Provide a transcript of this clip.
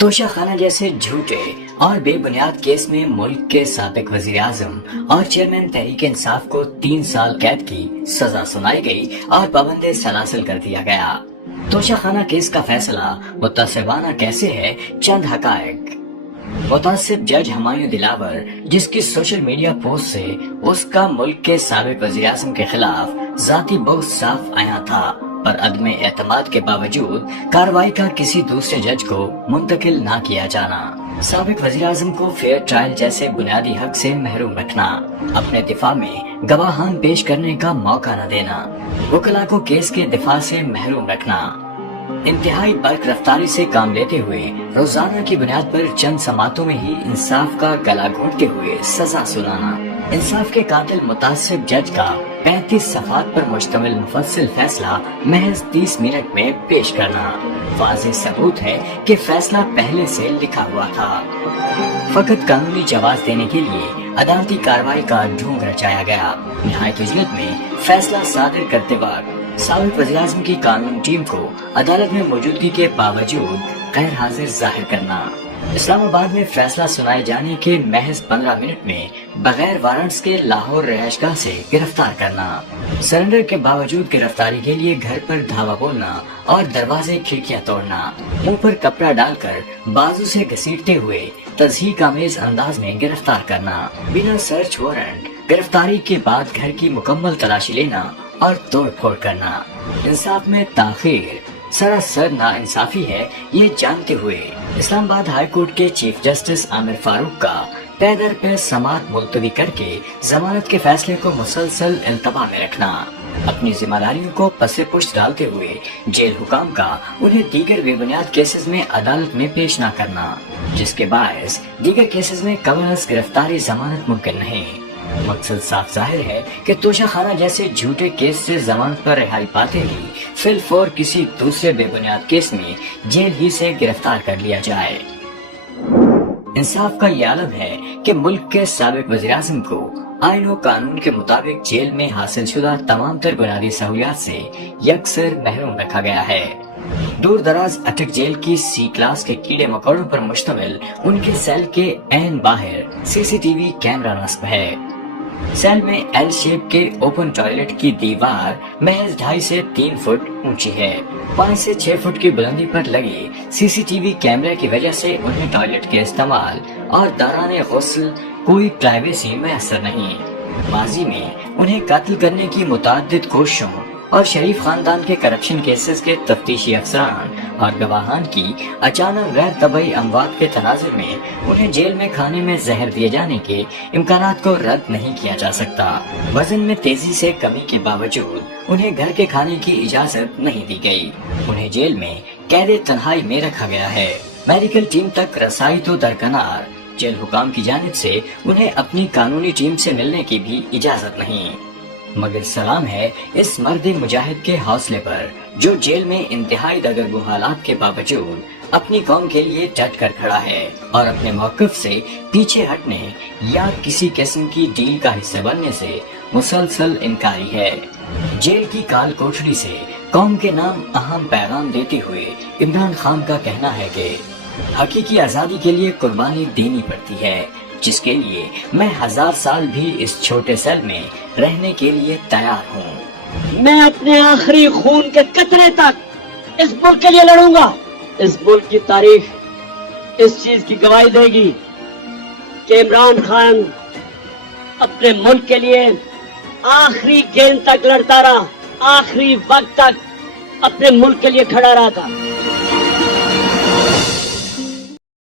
توشہ خانہ جیسے جھوٹے اور بے بنیاد کیس میں ملک کے سابق وزیر اعظم اور چیئرمین تحریک انصاف کو 3 سال قید کی سزا سنائی گئی اور پابند سلاسل کر دیا گیا۔ توشہ خانہ کیس کا فیصلہ متعصبانہ کیسے ہے، چند حقائق۔ متعصب جج ہمایوں دلاور، جس کی سوشل میڈیا پوسٹ سے اس کا ملک کے سابق وزیر اعظم کے خلاف ذاتی بغض صاف عیاں تھا، پر عدم اعتماد کے باوجود کارروائی کا کسی دوسرے جج کو منتقل نہ کیا جانا، سابق وزیر اعظم کو فیئر ٹرائل جیسے بنیادی حق سے محروم رکھنا، اپنے دفاع میں گواہان پیش کرنے کا موقع نہ دینا، وکلاء کو کیس کے دفاع سے محروم رکھنا، انتہائی برق رفتاری سے کام لیتے ہوئے روزانہ کی بنیاد پر چند سماعتوں میں ہی انصاف کا گلا گھونٹتے ہوئے سزا سنانا، انصاف کے قاتل متعصب جج کا 35 صفحات پر مشتمل مفصل فیصلہ محض 30 منٹ میں پیش کرنا واضح ثبوت ہے کہ فیصلہ پہلے سے لکھا ہوا تھا۔ فقط قانونی جواز دینے کے لیے عدالتی کارروائی کا ڈھونگ رچایا گیا۔ نہایت اجلت میں فیصلہ صادر کرتے وقت سابق وزیر اعظم کی قانون ٹیم کو عدالت میں موجودگی کے باوجود غیر حاضر ظاہر کرنا، اسلام آباد میں فیصلہ سنائے جانے کے محض 15 منٹ میں بغیر وارنٹس کے لاہور رہائش گاہ سے گرفتار کرنا، سرنڈر کے باوجود گرفتاری کے لیے گھر پر دھاوا بولنا اور دروازے کھڑکیاں توڑنا، منہ پر کپڑا ڈال کر بازو سے گھسیٹتے ہوئے تضحیک آمیز انداز میں گرفتار کرنا، بنا سرچ وارنٹ گرفتاری کے بعد گھر کی مکمل تلاشی لینا اور توڑ پھوڑ کرنا۔ انصاف میں تاخیر سراسر ناانصافی ہے، یہ جانتے ہوئے اسلام آباد ہائی کورٹ کے چیف جسٹس عامر فاروق کا پے در پے سماعت ملتوی کر کے ضمانت کے فیصلے کو مسلسل التوا میں رکھنا، اپنی ذمہ داریوں کو پس پشت ڈالتے ہوئے جیل حکام کا انہیں دیگر بے بنیاد کیسز میں عدالت میں پیش نہ کرنا، جس کے باعث دیگر کیسز میں قبل از گرفتاری ضمانت ممکن نہیں۔ مقصد صاف ظاہر ہے کہ توشہ خانہ جیسے جھوٹے کیس سے ضمانت پر رہائی پاتے ہی فی الفور کسی دوسرے بے بنیاد کیس میں جیل ہی سے گرفتار کر لیا جائے۔ انصاف کا یہ عالم ہے کہ ملک کے سابق وزیر اعظم کو آئین و قانون کے مطابق جیل میں حاصل شدہ تمام تر بنیادی سہولیات سے یکسر محروم رکھا گیا ہے۔ دور دراز اٹک جیل کی سی کلاس کے کیڑے مکوڑوں پر مشتمل ان کے سیل کے عین باہر CCTV کیمرہ نصب ہے۔ سیل میں ایل شیپ کے اوپن ٹوائلٹ کی دیوار محض 2.5 سے 3 فٹ اونچی ہے۔ 5 سے 6 فٹ کی بلندی پر لگے CCTV کیمرے کی وجہ سے انہیں ٹوائلٹ کے استعمال اور دوران غسل کوئی پرائیویسی میسر نہیں۔ ماضی میں انہیں قتل کرنے کی متعدد کوششوں اور شریف خاندان کے کرپشن کیسز کے تفتیشی افسران اور گواہان کی اچانک غیر طبعی اموات کے تناظر میں انہیں جیل میں کھانے میں زہر دیے جانے کے امکانات کو رد نہیں کیا جا سکتا۔ وزن میں تیزی سے کمی کے باوجود انہیں گھر کے کھانے کی اجازت نہیں دی گئی، انہیں جیل میں قید تنہائی میں رکھا گیا ہے۔ میڈیکل ٹیم تک رسائی تو درکنار، جیل حکام کی جانب سے انہیں اپنی قانونی ٹیم سے ملنے کی بھی اجازت نہیں، مگر سلام ہے اس مرد مجاہد کے حوصلے پر جو جیل میں انتہائی دگرگو حالات کے باوجود اپنی قوم کے لیے ڈٹ کر کھڑا ہے اور اپنے موقف سے پیچھے ہٹنے یا کسی قسم کی ڈیل کا حصہ بننے سے مسلسل انکاری ہے۔ جیل کی کال کوٹڑی سے قوم کے نام اہم پیغام دیتے ہوئے عمران خان کا کہنا ہے کہ حقیقی آزادی کے لیے قربانی دینی پڑتی ہے، جس کے لیے میں 1000 سال بھی اس چھوٹے سیل میں رہنے کے لیے تیار ہوں۔ میں اپنے آخری خون کے قطرے تک اس ملک کے لیے لڑوں گا۔ اس ملک کی تاریخ اس چیز کی گواہی دے گی کہ عمران خان اپنے ملک کے لیے آخری گیند تک لڑتا رہا، آخری وقت تک اپنے ملک کے لیے کھڑا رہا تھا۔